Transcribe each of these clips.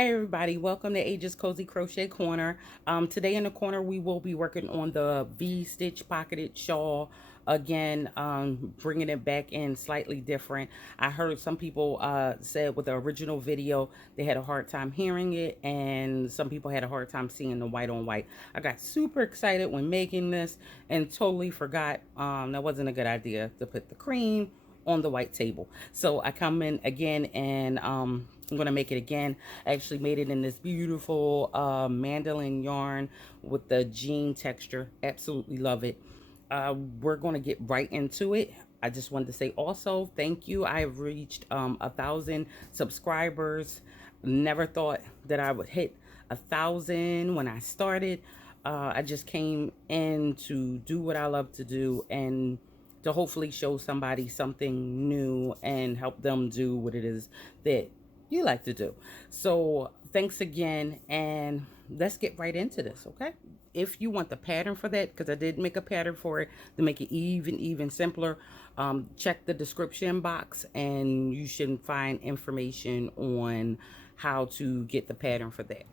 Hey everybody, welcome to Age's Cozy Crochet Corner. Today in the corner we will be working on the V-stitch pocketed shawl. Again, bringing it back in slightly different. I heard some people said with the original video they had a hard time hearing it, and some people had a hard time seeing the white on white. I got super excited when making this and totally forgot that wasn't a good idea to put the cream on the white table. So I come in again and I'm gonna make it again. I actually made it in this beautiful mandolin yarn with the jean texture. Absolutely love it. We're gonna get right into it. I just wanted to say also thank you. I have reached 1,000 subscribers. Never thought that I would hit 1,000 when I started. I just came in to do what I love to do and to hopefully show somebody something new and help them do what it is that you like to do. So thanks again, and let's get right into this, okay? If you want the pattern for that, because I did make a pattern for it to make it even simpler, check the description box and you should find information on how to get the pattern for that.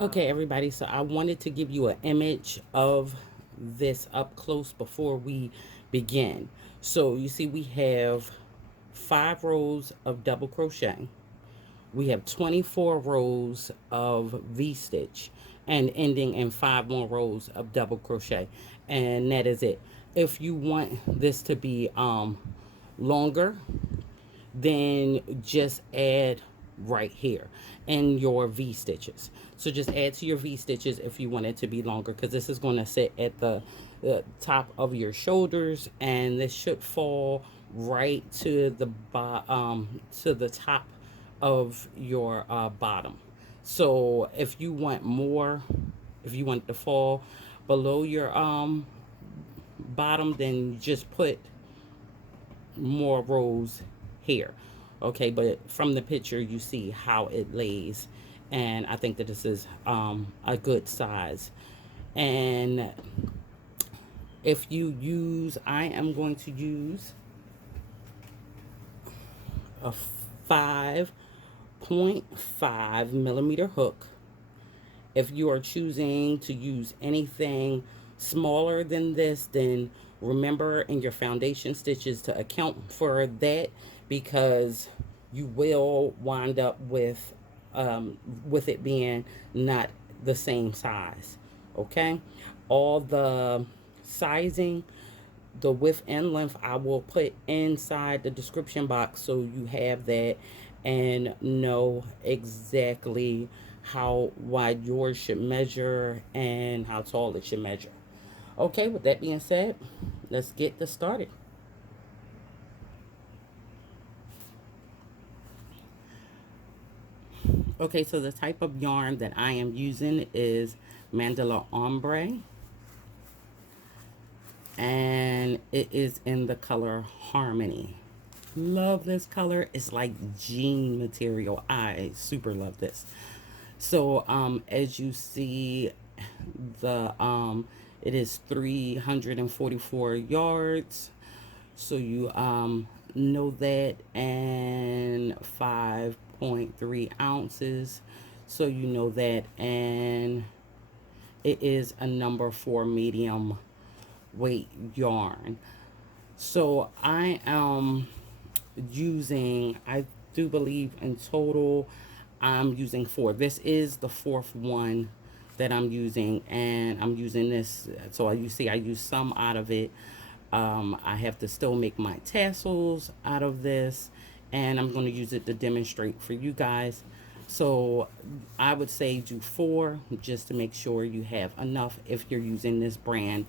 Okay, everybody, so I wanted to give you an image of this up close before we begin. So you see we have 5 rows of double crochet. We have 24 rows of V-stitch and ending in 5 more rows of double crochet. And that is it. If you want this to be longer, then just add right here in your V stitches. So just add to your V stitches if you want it to be longer, because this is going to sit at the top of your shoulders, and this should fall right to the top of your bottom. So if you want more, if you want to fall below your bottom, then just put more rows here. Okay, but from the picture you see how it lays, and I think that this is a good size. And if you use, I am going to use a 5.5 millimeter hook. If you are choosing to use anything smaller than this, then remember in your foundation stitches to account for that, because you will wind up with it being not the same size. Okay, all the sizing, the width and length, I will put inside the description box so you have that and know exactly how wide yours should measure and how tall it should measure. Okay, with that being said, let's get this started. Okay, so the type of yarn that I am using is Mandala Ombre, and it is in the color Harmony. Love this color. It's like jean material. I super love this. So as you see, the it is 344 yards. So you know that, and 5.3 ounces. So you know that, and it is a number 4 medium weight yarn. So I am using, I do believe in total, I'm using 4. This is the 4th one that I'm using, and I'm using this. So you see, I use some out of it. I have to still make my tassels out of this, and I'm going to use it to demonstrate for you guys. So I would say do 4 just to make sure you have enough if you're using this brand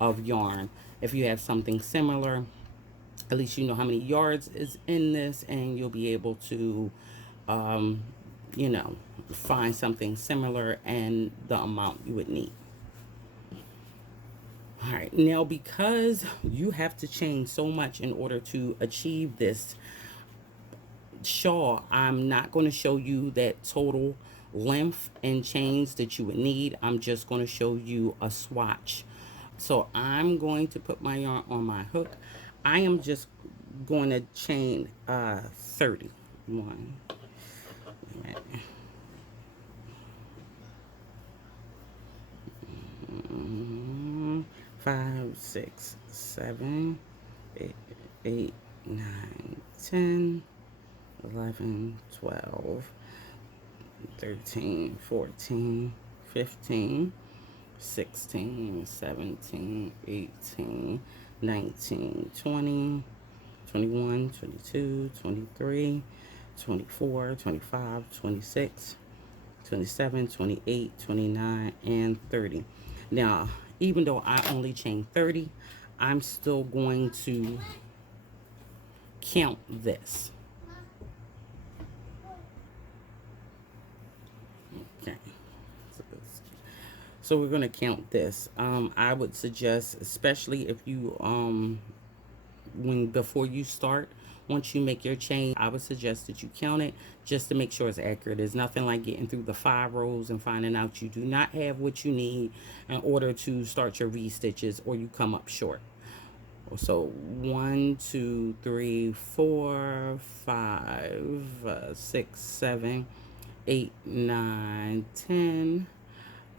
of yarn. If you have something similar, at least you know how many yards is in this, and you'll be able to um, you know, find something similar and the amount you would need. All right, now because you have to change so much in order to achieve this shawl, I'm not going to show you that total length and chains that you would need. I'm just going to show you a swatch. So I'm going to put my yarn on my hook. I am just going to chain 30. One, 5, 6, 7, 8, 8, 9, 10, 11, 12, 13, 14, 15, 16, 17, 18, 19, 20, 21, 22, 23, 24, 25, 26, 27, 28, 29, and 30. Now, even though I only chained 30, I'm still going to count this. Okay. So we're going to count this. I would suggest, especially if you when before you start, once you make your chain, I would suggest that you count it just to make sure it's accurate. There's nothing like getting through the 5 rows and finding out you do not have what you need in order to start your V stitches, or you come up short. So 1, 2, 3, 4, 5, 6, 7, 8, 9, 10,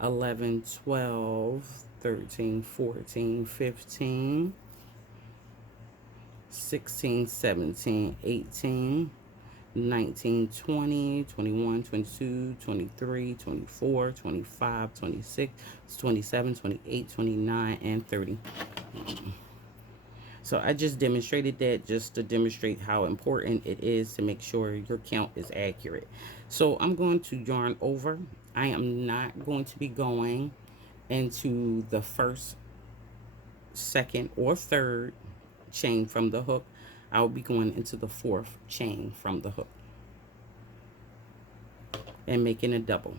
11, 12, 13, 14, 15, 16, 17, 18, 19, 20, 21, 22, 23, 24, 25, 26, 27, 28, 29, and 30. So I just demonstrated that just to demonstrate how important it is to make sure your count is accurate. So I'm going to yarn over. I am not going to be going into the first, second, or third chain from the hook. I'll be going into the fourth chain from the hook and making a double.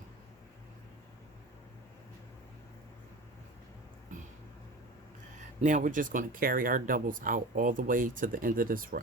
Now we're just going to carry our doubles out all the way to the end of this row.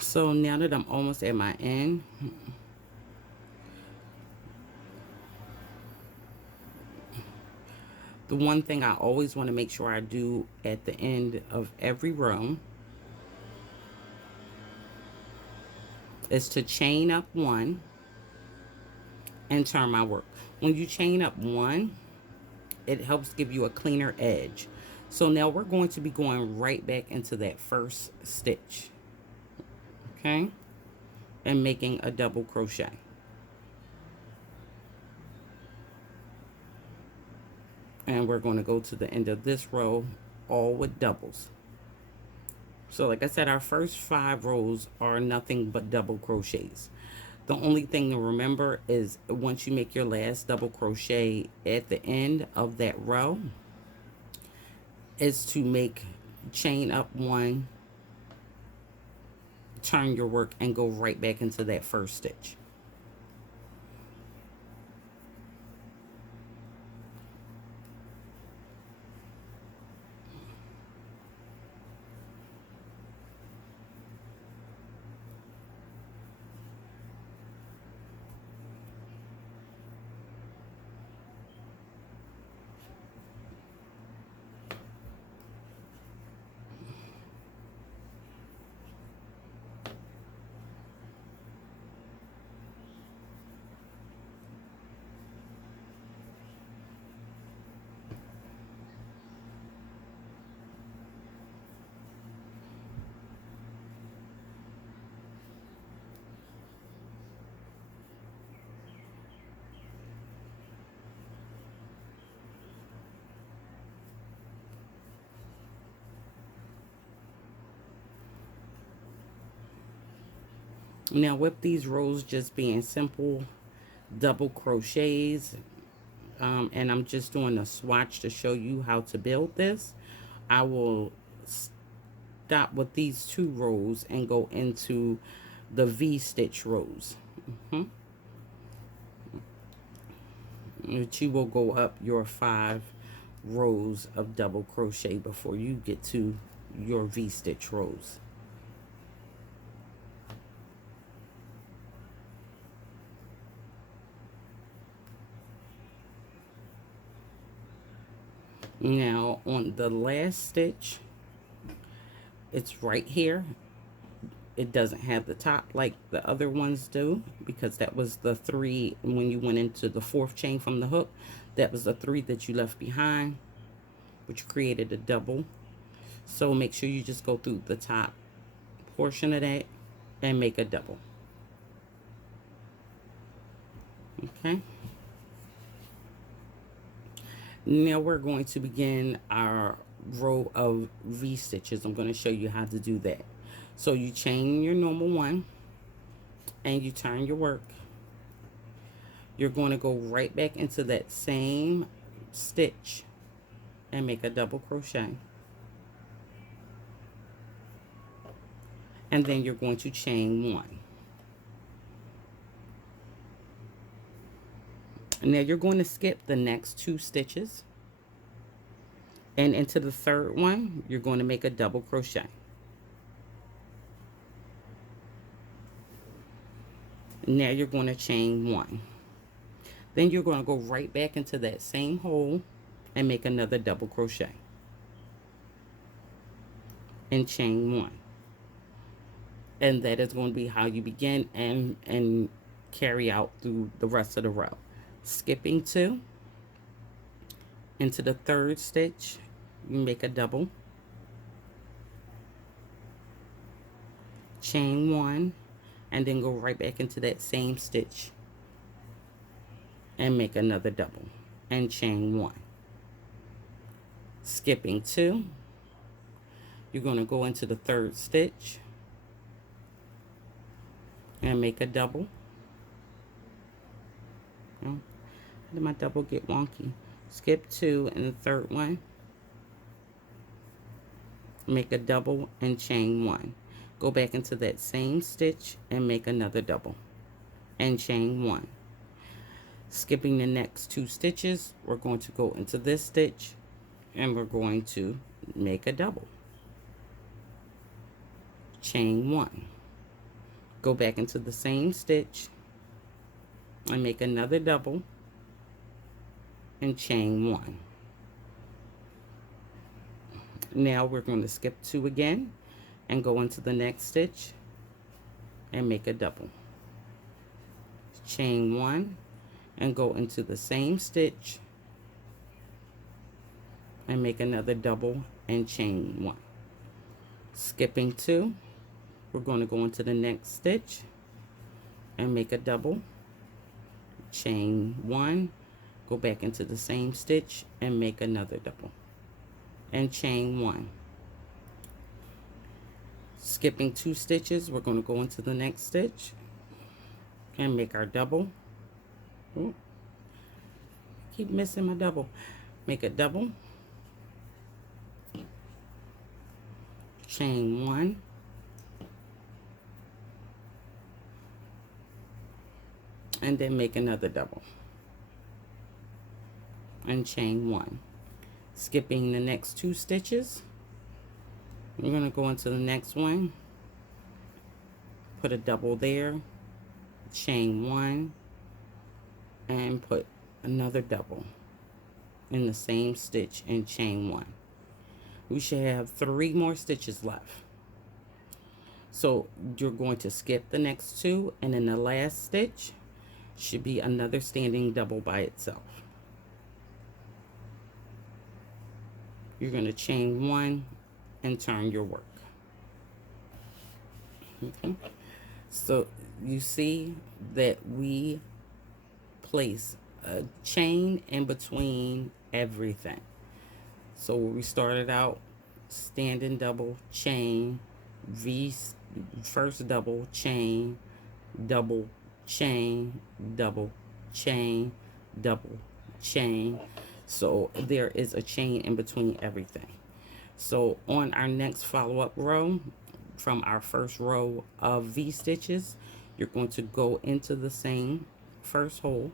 So now that I'm almost at my end, the one thing I always want to make sure I do at the end of every row is to chain up one and turn my work. When you chain up one, it helps give you a cleaner edge. So now we're going to be going right back into that first stitch, okay, and making a double crochet. And we're going to go to the end of this row all with doubles. So like I said, our first 5 rows are nothing but double crochets. The only thing to remember is once you make your last double crochet at the end of that row is to make chain up 1, turn your work, and go right back into that first stitch. Now with these rows just being simple double crochets, and I'm just doing a swatch to show you how to build this, I will stop with these 2 rows and go into the V-stitch rows. But you will go up your 5 rows of double crochet before you get to your V-stitch rows. Now on the last stitch, it's right here. It doesn't have the top like the other ones do, because that was the 3 when you went into the 4th chain from the hook. That was the 3 that you left behind, which created a double. So make sure you just go through the top portion of that and make a double. Okay. Now we're going to begin our row of V stitches. I'm going to show you how to do that. So you chain your normal 1 and you turn your work. You're going to go right back into that same stitch and make a double crochet. And then you're going to chain 1. Now you're going to skip the next 2 stitches, and into the 3rd one you're going to make a double crochet. Now you're going to chain 1. Then you're going to go right back into that same hole and make another double crochet and chain 1. And that is going to be how you begin and carry out through the rest of the row. Skipping 2, into the 3rd stitch you make a double, chain 1, and then go right back into that same stitch and make another double and chain 1. Skipping 2, you're going to go into the 3rd stitch and make a double. Oh, how did my double get wonky? Skip 2 in the 3rd one, make a double and chain 1. Go back into that same stitch and make another double and chain 1. Skipping the next 2 stitches, we're going to go into this stitch and we're going to make a double, chain 1. Go back into the same stitch and make another double and chain 1. Now we're going to skip 2 again and go into the next stitch and make a double, chain 1, and go into the same stitch and make another double and chain 1. Skipping 2, we're going to go into the next stitch and make a double, chain 1, go back into the same stitch and make another double and chain 1. Skipping 2 stitches, we're going to go into the next stitch and make our double. Ooh, keep missing my double. Make a double, chain 1, and then make another double and chain 1. Skipping the next 2 stitches, we're going to go into the next one, put a double there, chain 1, and put another double in the same stitch and chain 1. We should have 3 more stitches left. So you're going to skip the next 2, and in the last stitch should be another standing double by itself. You're going to chain 1 and turn your work. Okay. So you see that we place a chain in between everything. So we started out standing double, chain, first double, chain, double, chain, double, chain, double, chain. So there is a chain in between everything. So on our next follow-up row, from our first row of V-stitches, you're going to go into the same first hole.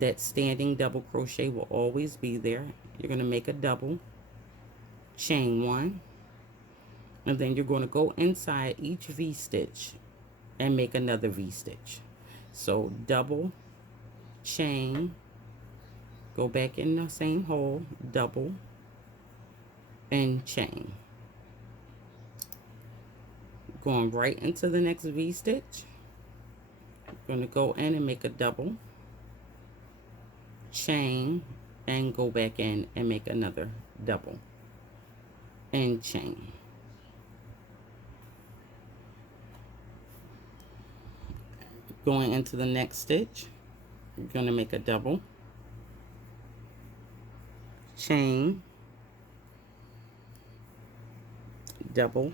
That standing double crochet will always be there. You're going to make a double, chain 1, and then you're going to go inside each V-stitch and make another V-stitch. So double, chain, go back in the same hole, double, and chain. Going right into the next V-stitch. Going to go in and make a double, chain, and go back in and make another double and chain. Going into the next stitch, you're going to make a double, chain, double,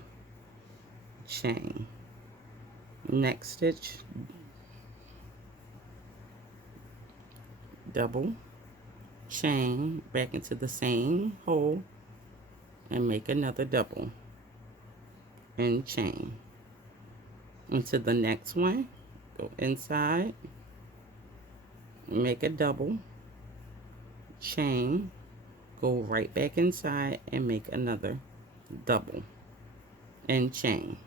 chain. Next stitch, double, chain, back into the same hole and make another double and chain. Into the next one, go inside, make a double, chain, go right back inside and make another double and chain.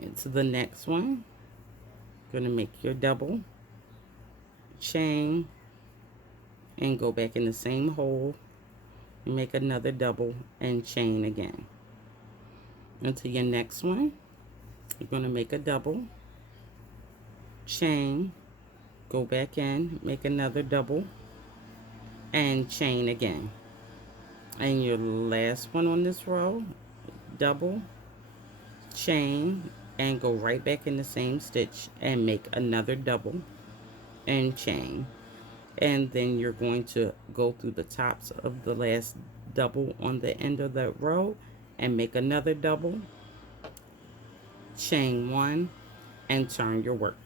Into the next one, going to make your double, chain, and go back in the same hole and make another double and chain again. Into your next one, you're going to make a double, chain, go back in, make another double and chain again. And your last one on this row, double, chain, and go right back in the same stitch and make another double and chain. And then you're going to go through the tops of the last double on the end of that row and make another double, chain 1, and turn your work.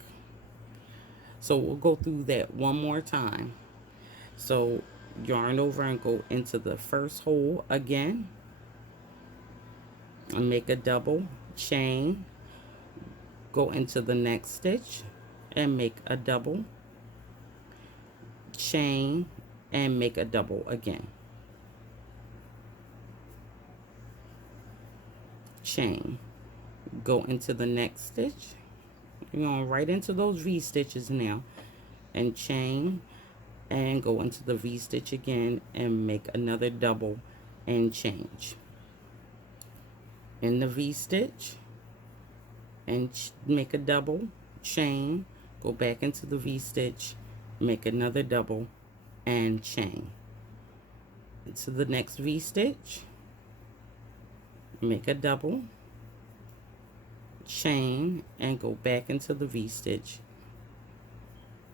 So we'll go through that one more time. So yarn over and go into the first hole again and make a double, chain, go into the next stitch and make a double, chain, and make a double again, chain, go into the next stitch. You're going right into those V stitches now and chain, and go into the V stitch again and make another double and change in the V stitch and make a double, chain, go back into the V stitch, make another double and chain into the next V stitch, make a double, chain, and go back into the V stitch,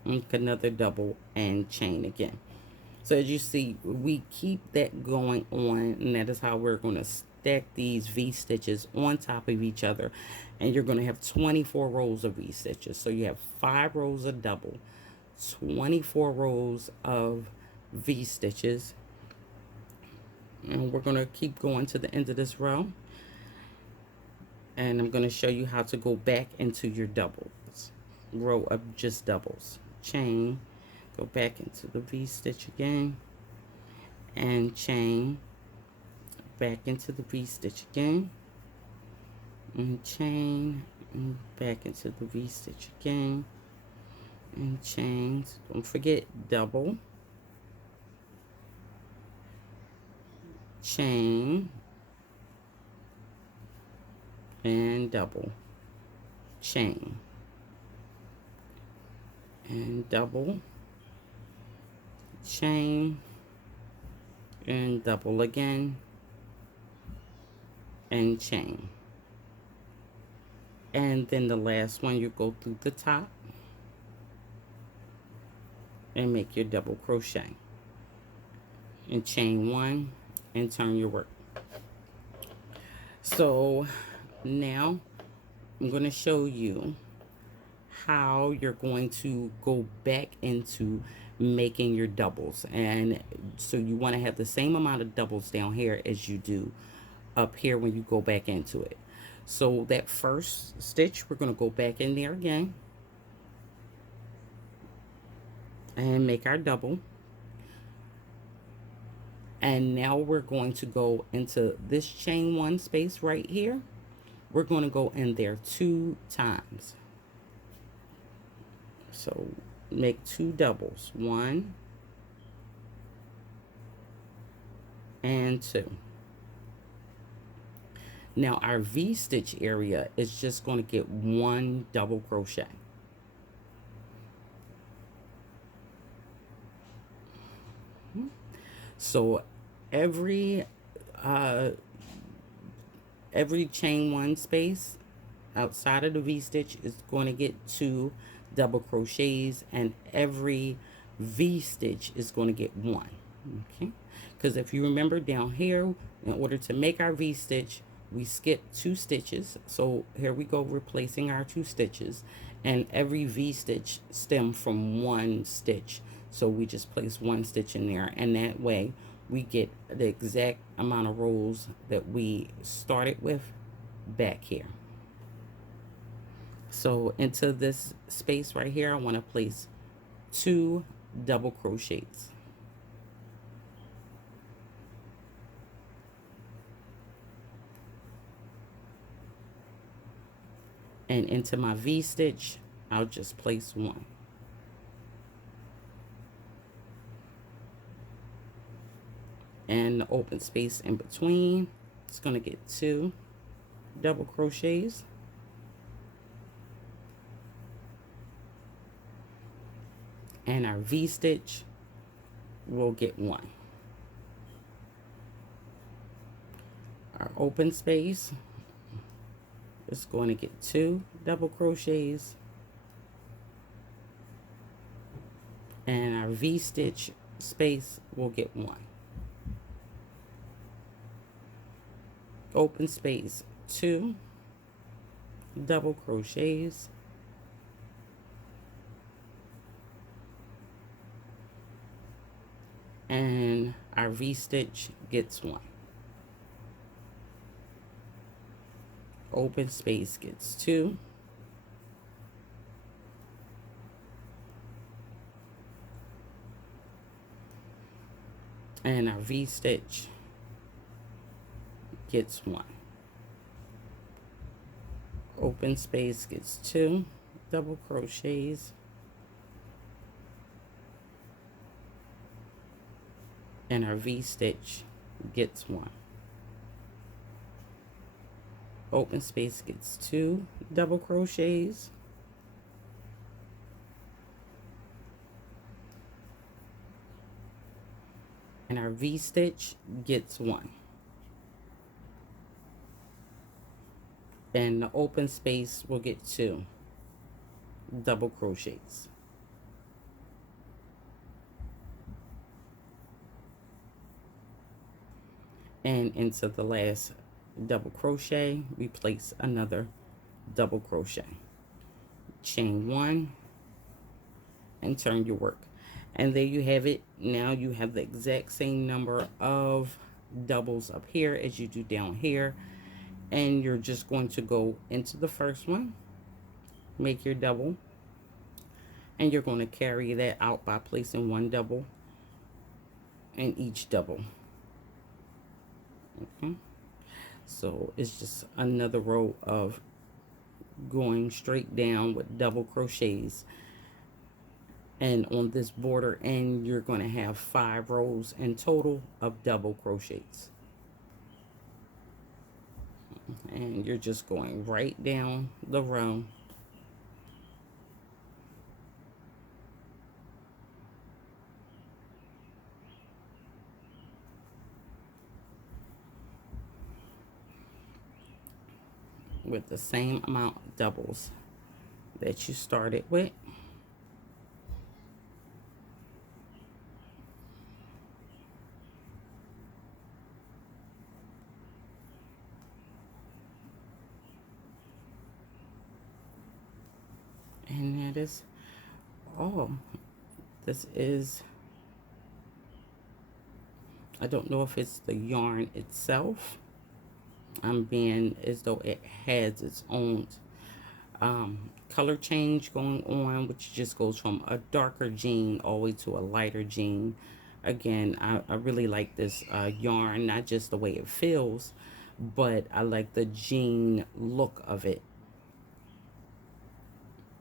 make another double and chain again. So as you see, we keep that going on, and that is how we're going to stack these V stitches on top of each other, and you're going to have 24 rows of V stitches. So you have 5 rows of double, 24 rows of V stitches, and we're going to keep going to the end of this row, and I'm going to show you how to go back into your doubles, row of just doubles. Chain, go back into the V stitch again, and chain, back into the V stitch again, and chain, and back into the V stitch again, and chain. Don't forget double, chain, and double, chain, and double, chain, and double again, and chain. And then the last one, you go through the top and make your double crochet and chain 1 and turn your work. So now I'm going to show you how you're going to go back into making your doubles. And so you want to have the same amount of doubles down here as you do up here when you go back into it. So that first stitch, we're going to go back in there again and make our double. And now we're going to go into this chain 1 space right here. We're going to go in there 2 times. So make 2 doubles, 1 and 2. Now our V-stitch area is just going to get 1 double crochet. So every chain 1 space outside of the V-stitch is going to get 2 double crochets, and every V-stitch is going to get 1. Okay, because if you remember down here, in order to make our V-stitch, we skip 2 stitches. So here we go, replacing our 2 stitches, and every V-stitch stem from 1 stitch. So we just place 1 stitch in there, and that way we get the exact amount of rows that we started with back here. So into this space right here, I want to place 2 double crochets. And into my V-stitch, I'll just place 1. And the open space in between, it's going to get 2 double crochets. And our V-stitch will get 1. Our open space is going to get 2 double crochets, and our V-stitch space will get 1. Open space, 2 double crochets, and our V-stitch gets 1. Open space gets 2. And our V-stitch gets 1. Open space gets 2 double crochets, and our V-stitch gets 1. Open space gets 2 double crochets, and our V-stitch gets 1. And the open space will get 2 double crochets. And into the last double crochet, replace another double crochet, chain one, and turn your work. And there you have it. Now you have the exact same number of doubles up here as you do down here, and you're just going to go into the first one, make your double, and you're going to carry that out by placing one double in each double. Okay, so it's just another row of going straight down with double crochets, and on this border end you're going to have 5 rows in total of double crochets, and you're just going right down the row with the same amount of doubles that you started with. And that is all. This is, I don't know if it's the yarn itself. I'm being as though it has its own color change going on, which just goes from a darker jean all the way to a lighter jean. Again, I really like this yarn, not just the way it feels, but I like the jean look of it.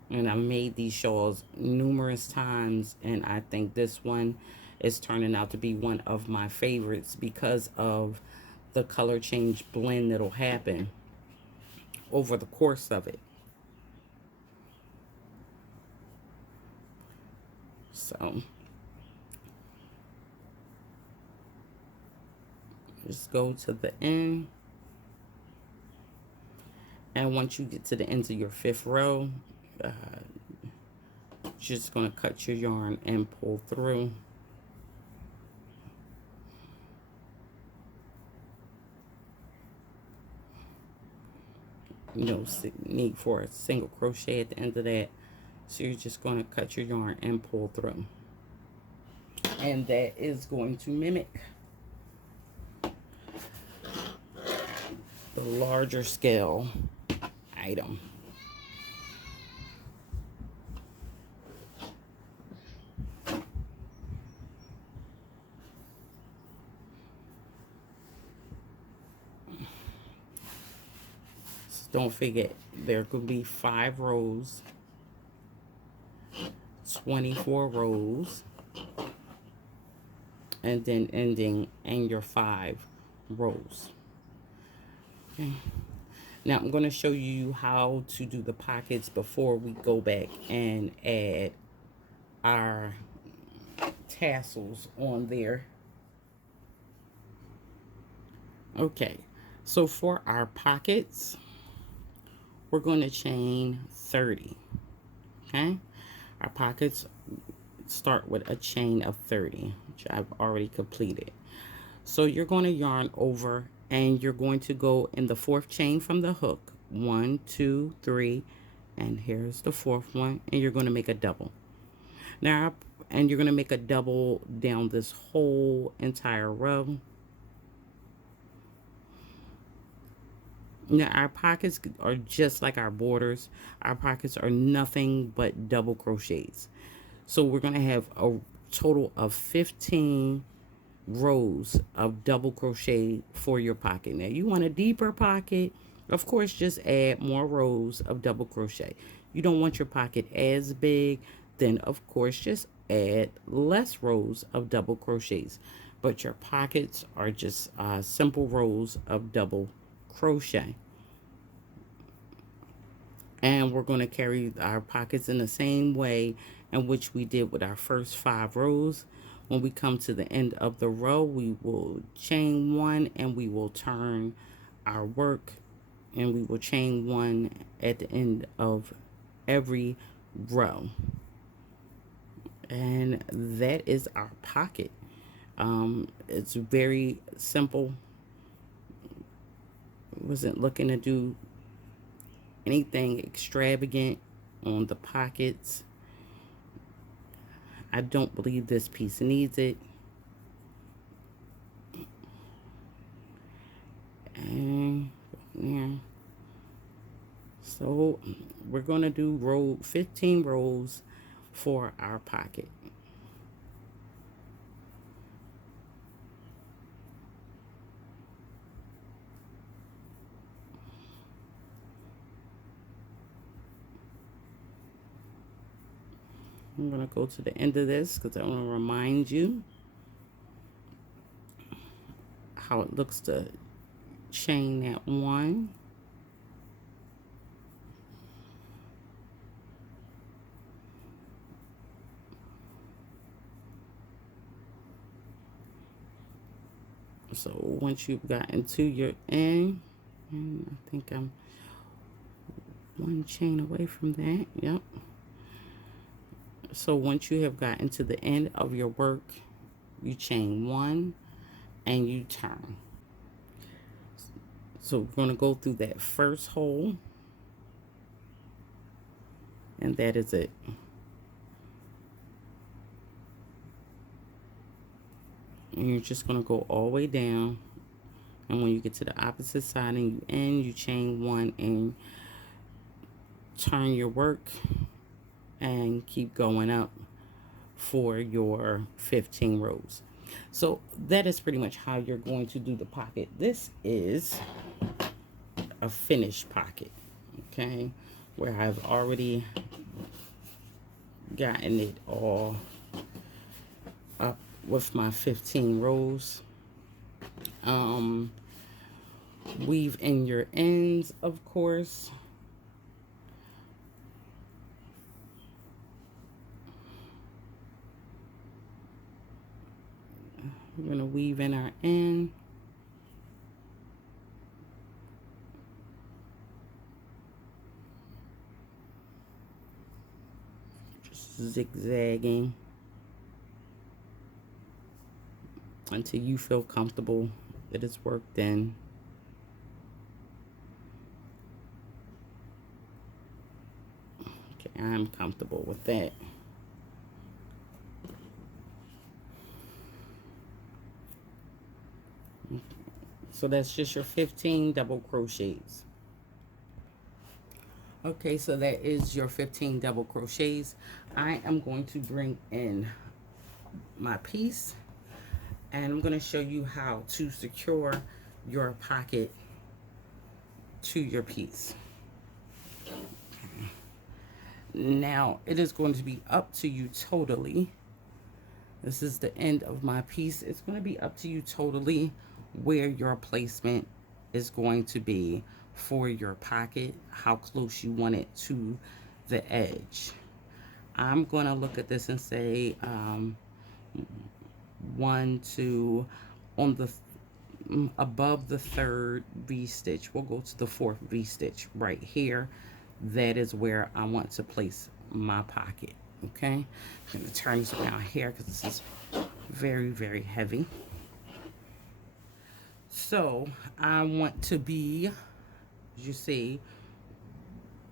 And I made these shawls numerous times, and I think this one is turning out to be one of my favorites because of the color change blend that'll happen over the course of it. So just go to the end, and once you get to the ends of your 5th row, just going to cut your yarn and pull through. No need for a single crochet at the end of that, so you're just going to cut your yarn and pull through, and that is going to mimic the larger scale item. Don't forget, there could be 5 rows, 24 rows, and then ending in your 5 rows. Okay. Now I'm going to show you how to do the pockets before we go back and add our tassels on there. Okay, so for our pockets, we're going to chain 30. Okay, our pockets start with a chain of 30, which I've already completed. So you're going to yarn over, and you're going to go in the 4th chain from the hook. 1, 2, 3, and here's the 4th one, and you're going to make a double. Now, and you're going to make a double down this whole entire row. Now, our pockets are just like our borders. Our pockets are nothing but double crochets. So we're going to have a total of 15 rows of double crochet for your pocket. Now, you want a deeper pocket, of course, just add more rows of double crochet. You don't want your pocket as big, then of course just add less rows of double crochets. But your pockets are just simple rows of double crochet. And we're going to carry our pockets in the same way in which we did with our first 5 rows. When we come to the end of the row, we will chain 1, and we will turn our work, and we will chain 1 at the end of every row. And that is our pocket. It's very simple, Wasn't looking to do anything extravagant on the pockets. I don't believe this piece needs it. And yeah. So we're going to do 15 rows for our pocket. I'm going to go to the end of this because I want to remind you how it looks to chain that one. So once you've gotten to your end, and I think I'm one chain away from that. Yep. So once you have gotten to the end of your work, you chain one and you turn. So we're going to go through that first hole, and that is it. And you're just going to go all the way down, and when you get to the opposite side and you end, you chain one and turn your work and keep going up for your 15 rows. So that is pretty much how you're going to do the pocket. This is a finished pocket, okay, where I've already gotten it all up with my 15 rows. Weave in your ends, of course. We're going to weave in our end. Just zigzagging until you feel comfortable that it's worked in. Okay, I'm comfortable with that. So that's just your 15 double crochets. Okay, so that is your 15 double crochets. I am going to bring in my piece, and I'm going to show you how to secure your pocket to your piece. Now, it is going to be up to you totally. This is the end of my piece. It's going to be up to you totally where your placement is going to be for your pocket, how close you want it to the edge. I'm going to look at this and say 1, 2, on the above the third V-stitch. We'll go to the fourth V-stitch right here. That is where I want to place my pocket. Okay, I'm going to turn this around here because this is very, very heavy. So I want to be, as you see,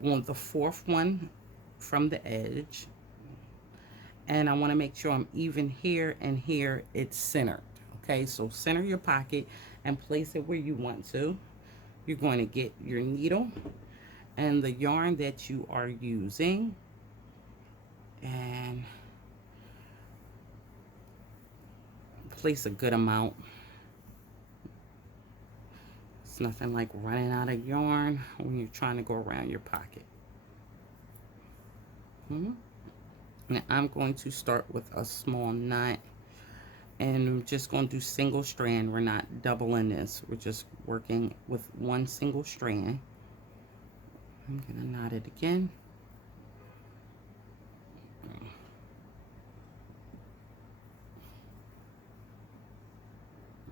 on the fourth one from the edge, and I want to make sure I'm even here and here it's centered. Okay, so center your pocket and place it where you want to. You're going to get your needle and the yarn that you are using, and place a good amount. It's nothing like running out of yarn when you're trying to go around your pocket. Now I'm going to start with a small knot, and I'm just going to do single strand. We're not doubling this. We're just working with one single strand. I'm going to knot it again.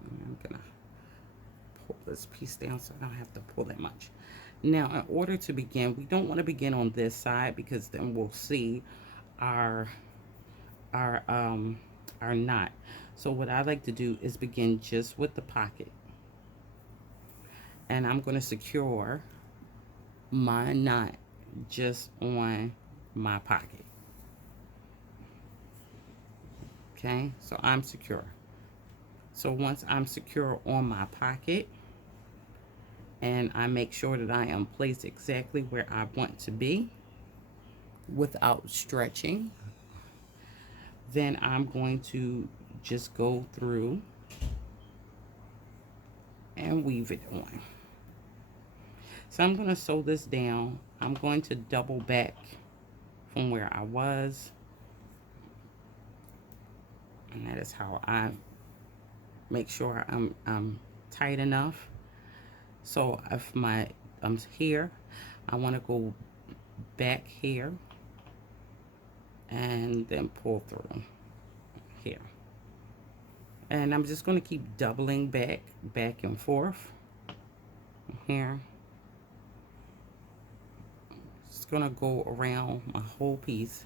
I'm going to pull this piece down so I don't have to pull that much. Now, in order to begin, we don't want to begin on this side because then we'll see our knot. So what I like to do is begin just with the pocket, And I'm going to secure my knot just on my pocket. Okay, so I'm secure. So once I'm secure on my pocket and I make sure that I am placed exactly where I want to be without stretching, then I'm going to just go through and weave it on. So I'm going to sew this down. I'm going to double back from where I was, and that is how I make sure I'm tight enough. So if I'm here, I want to go back here and then pull through here. And I'm just going to keep doubling back and forth here. Just going to go around my whole piece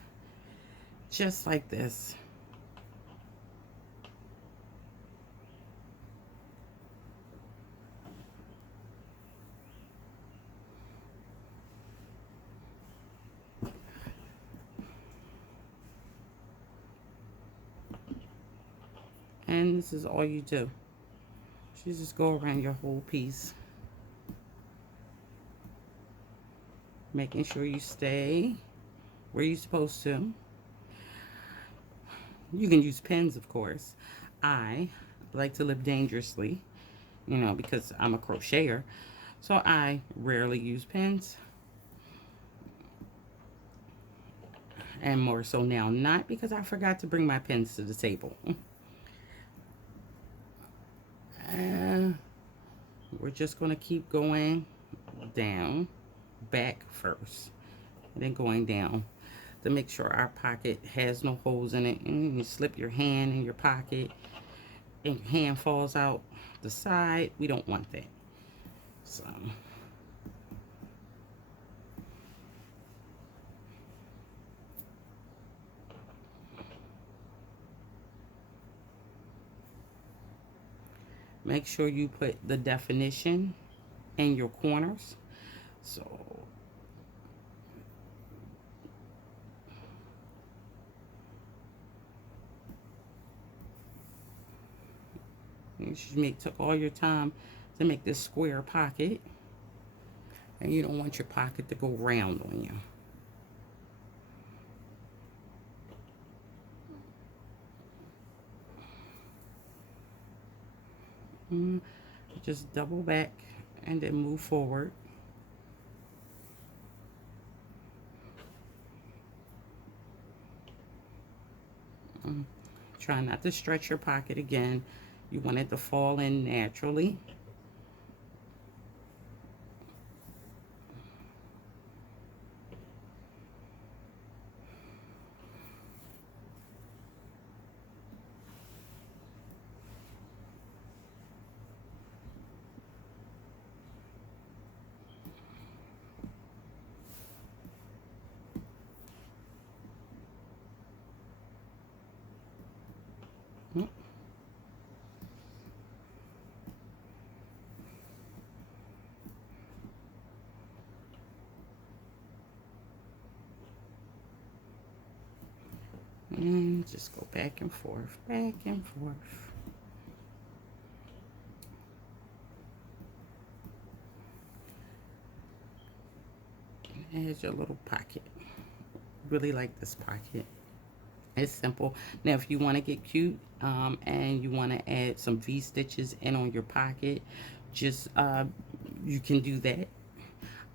just like this. And this is all you do. You just go around your whole piece, making sure you stay where you're supposed to. You can use pins, of course. I like to live dangerously, you know, because I'm a crocheter, so I rarely use pins. And more so now, not because I forgot to bring my pins to the table. And we're just going to keep going down, back first, and then going down to make sure our pocket has no holes in it. And you slip your hand in your pocket and your hand falls out the side. We don't want that. So make sure you put the definition in your corners. So you should took all your time to make this square pocket, and you don't want your pocket to go round on you. Just double back and then move forward. Try not to stretch your pocket again. You want it to fall in naturally. And just go back and forth, back and forth. Here's your little pocket. Really like this pocket. It's simple. Now, if you want to get cute and you want to add some V-stitches in on your pocket, just you can do that.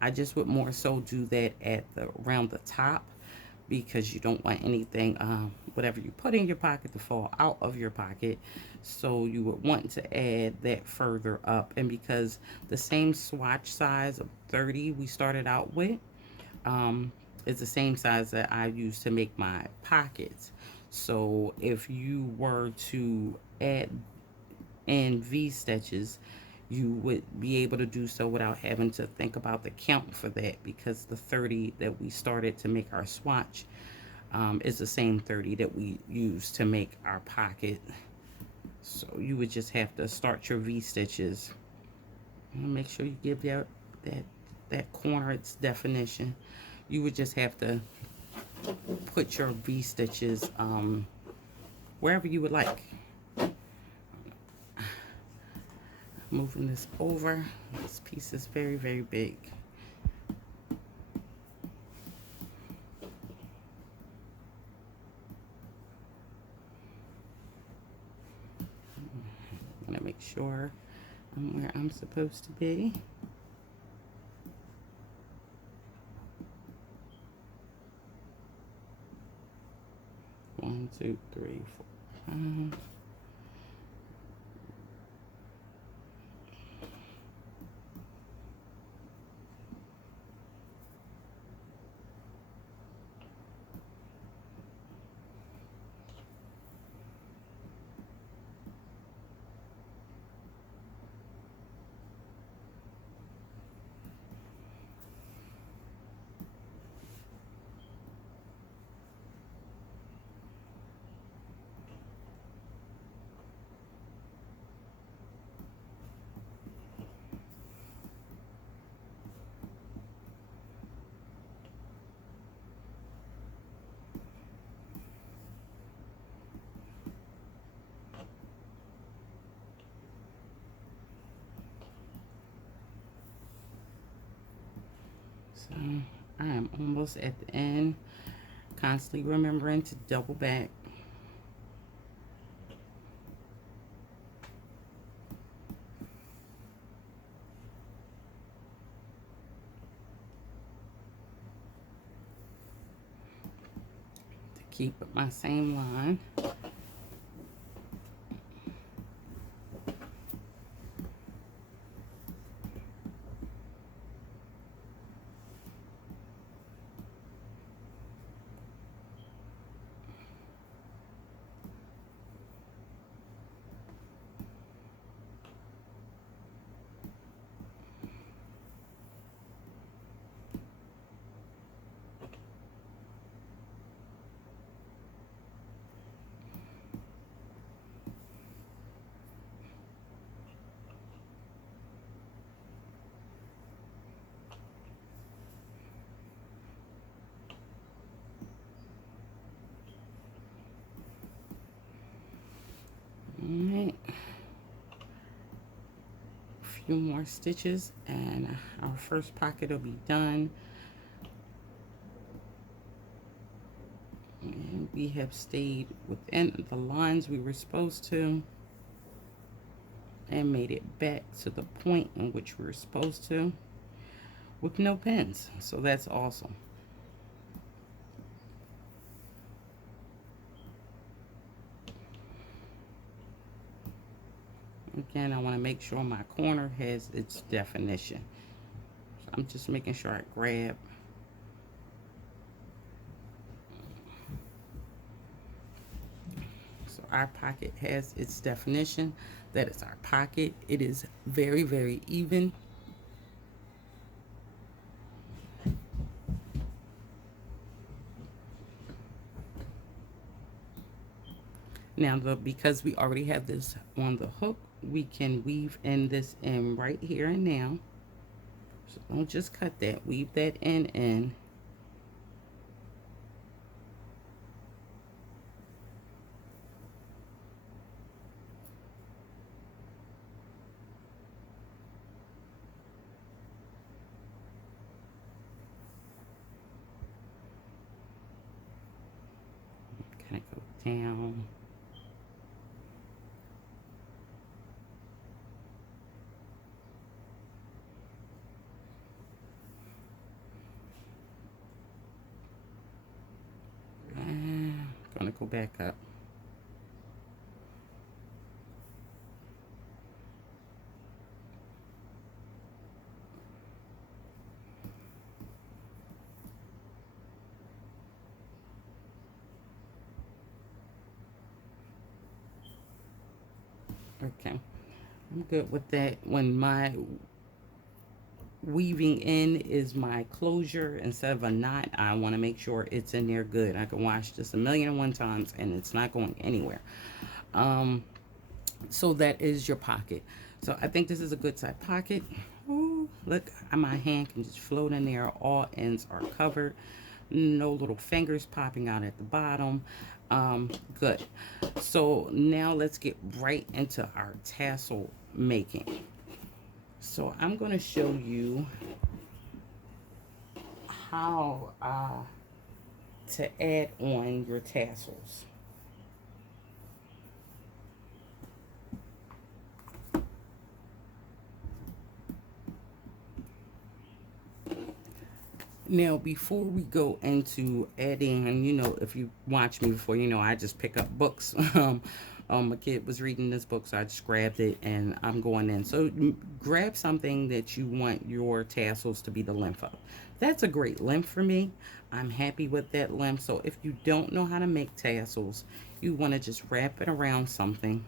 I just would more so do that at around the top, because you don't want anything, whatever you put in your pocket, to fall out of your pocket. So you would want to add that further up. And because the same swatch size of 30 we started out with is the same size that I use to make my pockets. So if you were to add in V-stitches, you would be able to do so without having to think about the count for that, because the 30 that we started to make our swatch is the same 30 that we use to make our pocket. So you would just have to start your V-stitches And make sure you give that corner its definition. You would just have to put your V stitches wherever you would like. Moving this over. This piece is very, very big. I'm gonna make sure I'm where I'm supposed to be. One, two, three, four, five. So I am almost at the end. Constantly remembering to double back. To keep my same line. Alright, a few more stitches and our first pocket will be done. And we have stayed within the lines we were supposed to and made it back to the point in which we were supposed to with no pins. So that's awesome. Again, I want to make sure my corner has its definition. So I'm just making sure I grab. So our pocket has its definition. That is our pocket. It is very, very even. Now, because we already have this on the hook, we can weave in this in right here and now. So don't just cut that, weave that in. Kind of go down. Gonna go back up. Okay, I'm good with that. When my weaving in is my closure instead of a knot, I want to make sure it's in there good. I can wash this 1,000,001 times and it's not going anywhere. So that is your pocket. So I think this is a good side pocket. Ooh, look, my hand can just float in there. All ends are covered. No little fingers popping out at the bottom. Good. So now let's get right into our tassel making. So I'm going to show you how to add on your tassels. Now, before we go into adding, and if you watch me before, I just pick up books. My kid was reading this book, so I just grabbed it and I'm going in. So grab something that you want your tassels to be the length of. That's a great length for me. I'm happy with that length. So if you don't know how to make tassels, you want to just wrap it around something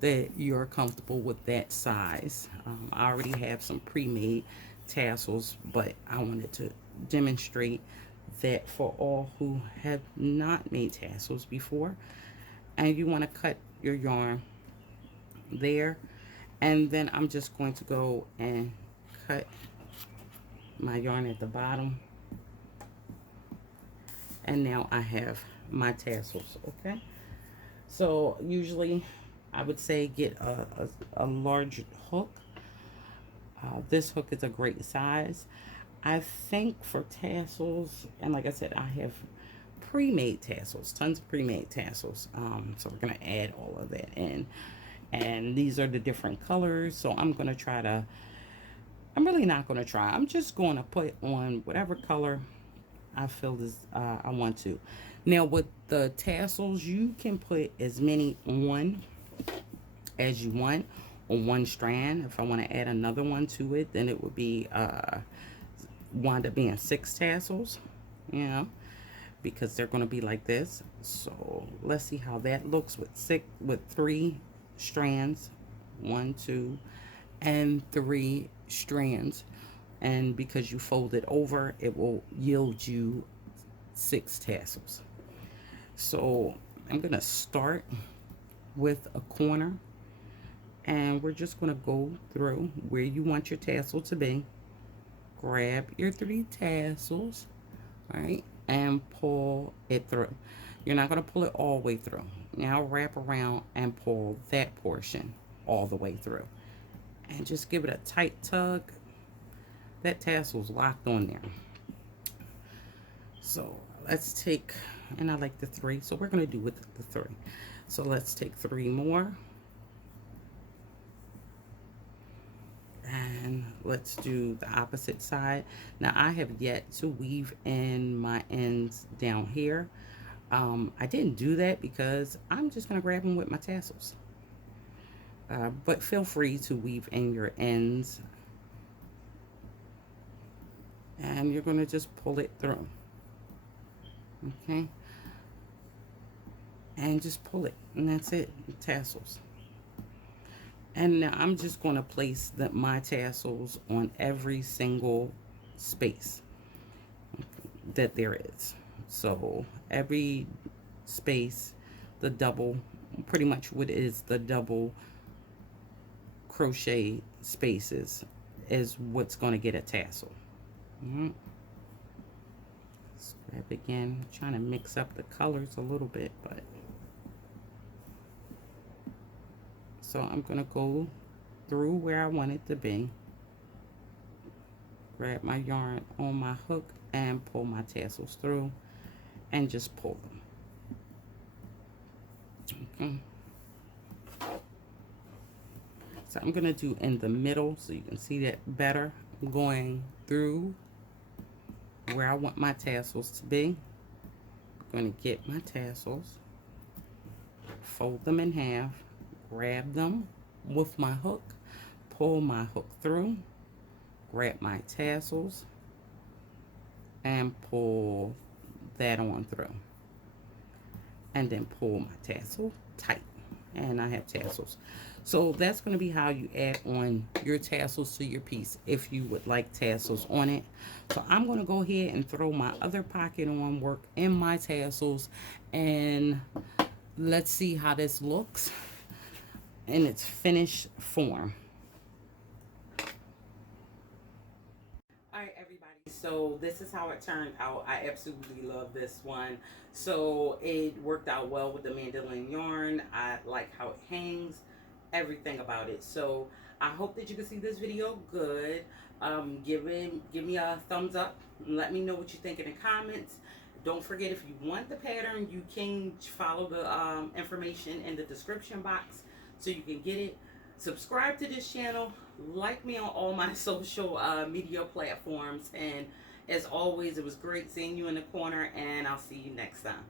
that you're comfortable with that size. I already have some pre-made tassels, but I wanted to demonstrate that for all who have not made tassels before. And you want to cut your yarn there, and then I'm just going to go and cut my yarn at the bottom, and now I have my tassels. Okay, so usually I would say get a large hook. This hook is a great size. I think for tassels, and like I said, I have pre-made tassels, tons of pre-made tassels. So we're gonna add all of that in, and these are the different colors. So I'm really not gonna try. I'm just gonna put on whatever color I feel is I want to. Now with the tassels, you can put as many on as you want on one strand. If I want to add another one to it, then it would be wind up being 6 tassels, because they're going to be like this. So let's see how that looks with 3 strands, 1, 2, and 3 strands. And because you fold it over, it will yield you 6 tassels. So I'm going to start with a corner, and we're just going to go through where you want your tassel to be. Grab your 3 tassels, right, and pull it through. You're not going to pull it all the way through. Now wrap around and pull that portion all the way through, and just give it a tight tug. That tassel's locked on there. So let's take, and I like the 3, so we're going to do with the 3. So let's take 3 more, and let's do the opposite side. Now I have yet to weave in my ends down here. I didn't do that because I'm just going to grab them with my tassels. But feel free to weave in your ends, and you're going to just pull it through. Okay, and just pull it, and that's it. Tassels. And now I'm just going to place my tassels on every single space that there is. So every space, the double, pretty much what is the double crochet spaces is what's going to get a tassel. Let's grab again. I'm trying to mix up the colors a little bit, but so I'm going to go through where I want it to be, grab my yarn on my hook and pull my tassels through, and just pull them. Okay. So I'm going to do in the middle so you can see that better. I'm going through where I want my tassels to be. I'm going to get my tassels, fold them in half, grab them with my hook, pull my hook through, grab my tassels, and pull that on through, and then pull my tassel tight, and I have tassels. So that's going to be how you add on your tassels to your piece if you would like tassels on it. So I'm going to go ahead and throw my other pocket on, work in my tassels, and let's see how this looks. in its finished form. All right, everybody. So this is how it turned out. I absolutely love this one. So it worked out well with the mandolin yarn. I like how it hangs, everything about it. So I hope that you can see this video good. Give me a thumbs up. Let me know what you think in the comments. Don't forget, if you want the pattern, you can follow the information in the description box so you can get it. Subscribe to this channel, like me on all my social media platforms, and as always, it was great seeing you in the corner, and I'll see you next time.